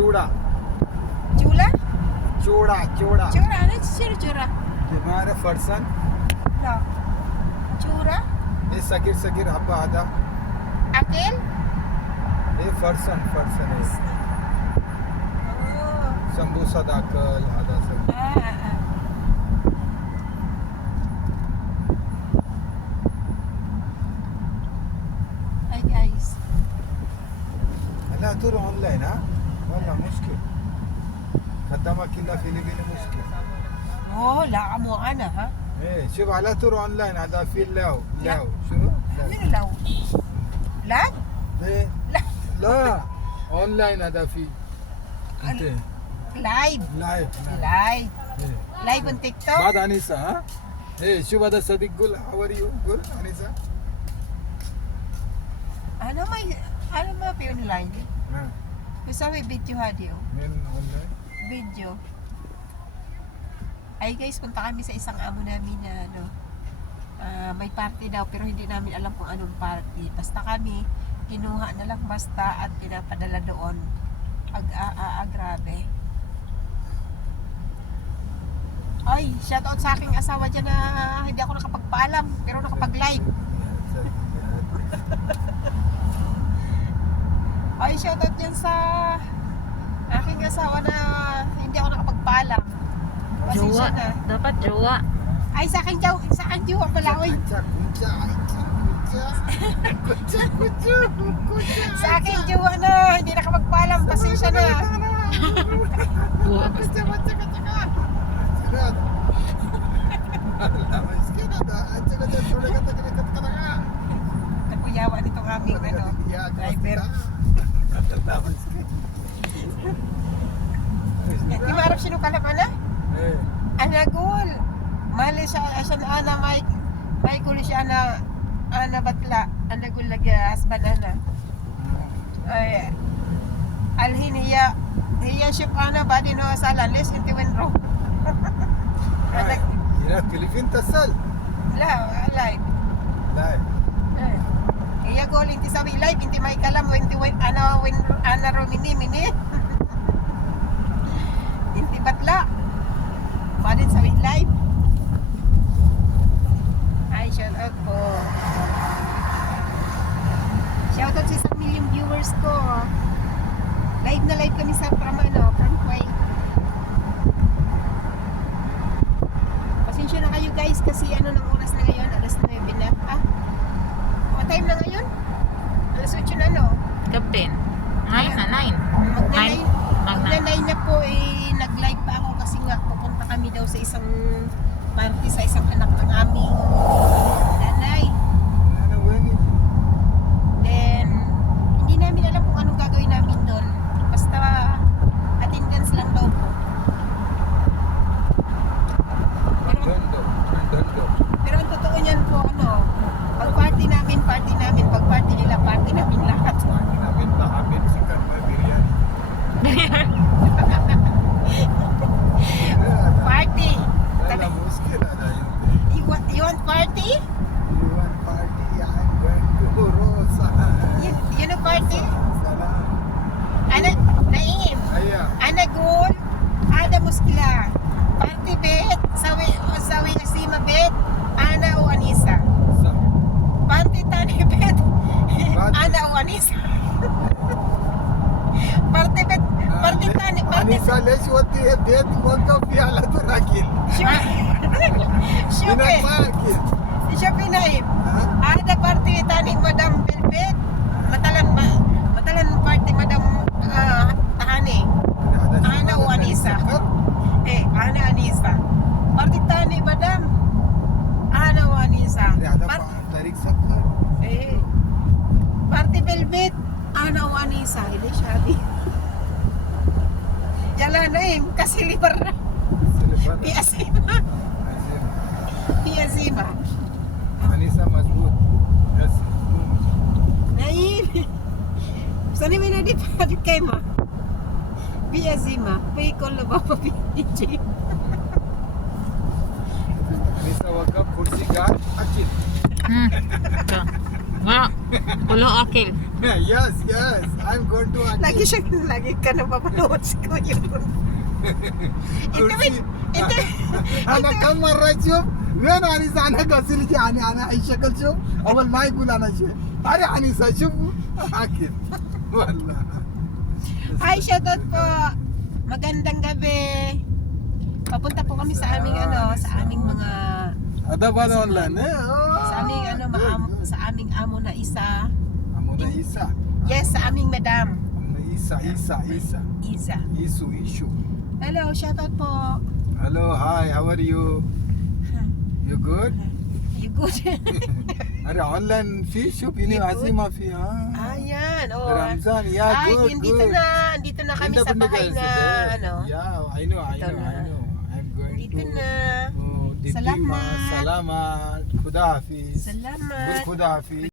चूड़ा चूला? चूड़ा चूड़ा चूड़ा, ano sir चूड़ा? हमारे फरसन No. चूड़ा? ये सगीर सगीर हब्बा आधा Akil? ये फरसन फरसन है Oh. समबूसा दाकल आधा Sagir Ah. Hi guys. لا تور اونلاين ها والله مشكل خدامك كلها فيلبيني مشكل Oh, la mo ana ha? ايه شوف على تور اونلاين هذا في لاو لاو شنو؟ Ano law? Lag? ايه Lag? لا اونلاين هذا في انت Live. لايف Live. إيه. Live on TikTok? بعد انيسه ها ايه شوف هذا صديق قول هاو ار يو قول انيسه Ano may, ano mo pa online? ها Gusto may video hadio. من اونلاين Video. Ay guys, punta kami sa isang amo namin na ano, may party daw pero hindi namin alam kung anong party. Basta kami, kinuha na lang basta at pinapadala doon. Grabe. Ay, shoutout sa aking asawa dyan na hindi ako nakapagpaalam pero nakapag-live. Ay, shoutout yan sa aking asawa na hindi ako nakapagpaalam. Jowa. Pasensya na. Dapat jowa. Ay, sa akin jowa pala. Uy, sa akin jowa na hindi nakapagpaalam. Pasensya na. Nakuyawa nitong aming ano, driver. Di marap sinukala pa na? Anagol. Mali siya na ana Michael siya na ana batla. Anagol lagi asban ana. Ay alhiniya hiya siya kana badi no asalan les inti wenro. Anak هنا فيلبين تسال la live. لا Iya gol inti sabi live inti may kalam inti ana romini mini. Inti batla. Badi sabi live. Ay, shout out po. Shout out sa 1 million viewers ko. Live na live kami sa from Quay. Pasensya na kayo guys kasi ano ng oras na ngayon, alas 9 na. What time na ngayon? Alas 8 na no? Captain. 9 na 9. Magna-9 na po nag-live pa ako kasi nga pupunta kami daw sa isang party sa isang anak ng aming nanay. انا وين Then, hindi namin alam kung anong gagawin namin doon. Basta, attendance lang daw po. دندو دندو Pero ang totoo niyan po, pag party namin. Pag party nila, party namin lahat. نبين بحبين سكر ما بيرياني Party! لا لا مشكلة هذا You want party? You want party? I'm going to Rosa. You know party? سلام. Naim. هيا. Anagol, Ada Muskila. Party bet, sawi asima bet, Ana o Anisa. صح. Party tani bet, Party. Ana o Anisa. Party bet, party tani, party. أنيسة ليش ودي بيت موقف فيه على تراكل؟ Siyempre, هناك ما أكل. siyempre Naim. ها؟ Ada party tani Madam Velvet. Matalan party Madam Tahani. هذا شو أنا هذا وأنيسة. سكر؟ Ana Anisa. Party tani Madam. Ana o Anisa. هذا طريق سكر. Party Velvet. Ana o Anisa. Hindi sabi. Yala Naim. Kasi libar na. سلفر. Piasima. Piasima. أنيسة مزبوط. بس. Naim. Saan naman na di kayo ma? Piasima. Paycall na ba pa PJ? أنيسة وقف كرسي قاعد أكل. Ito. Wala. Kulo akil. Yes, yes. I'm going to Lagi ka na papanood si Kuya. Hindi. أنا كم مرة أشوف وين أنيسة أنا قصير شيء أنا أي شكل شوف أول ما يقول أنا شيء أنا أنيسة شوف أكيد والله. Hi, shoutout po. Magandang gabi. Papunta po kami sa aming sa aming mga هذا بعد أونلاين sa aming sa aming amo na isa. أمونا إيسا Yes, sa aming madam. أمونا إيسا Isa. إيسو Hello, shoutout po. Hello, hi, how are you? You good? You good? अरे ऑनलाइन फी shop ini masih ma fi Ayan, oh. Ramzan, yeah, Ay, good, good. andito na kami sa bahay na, Yeah, I know. Ito na. I'm going Dito to. na. Oh, Dipima, Salamat. Salamat. Khuda Hafiz. Salamat. Good Khuda Hafiz.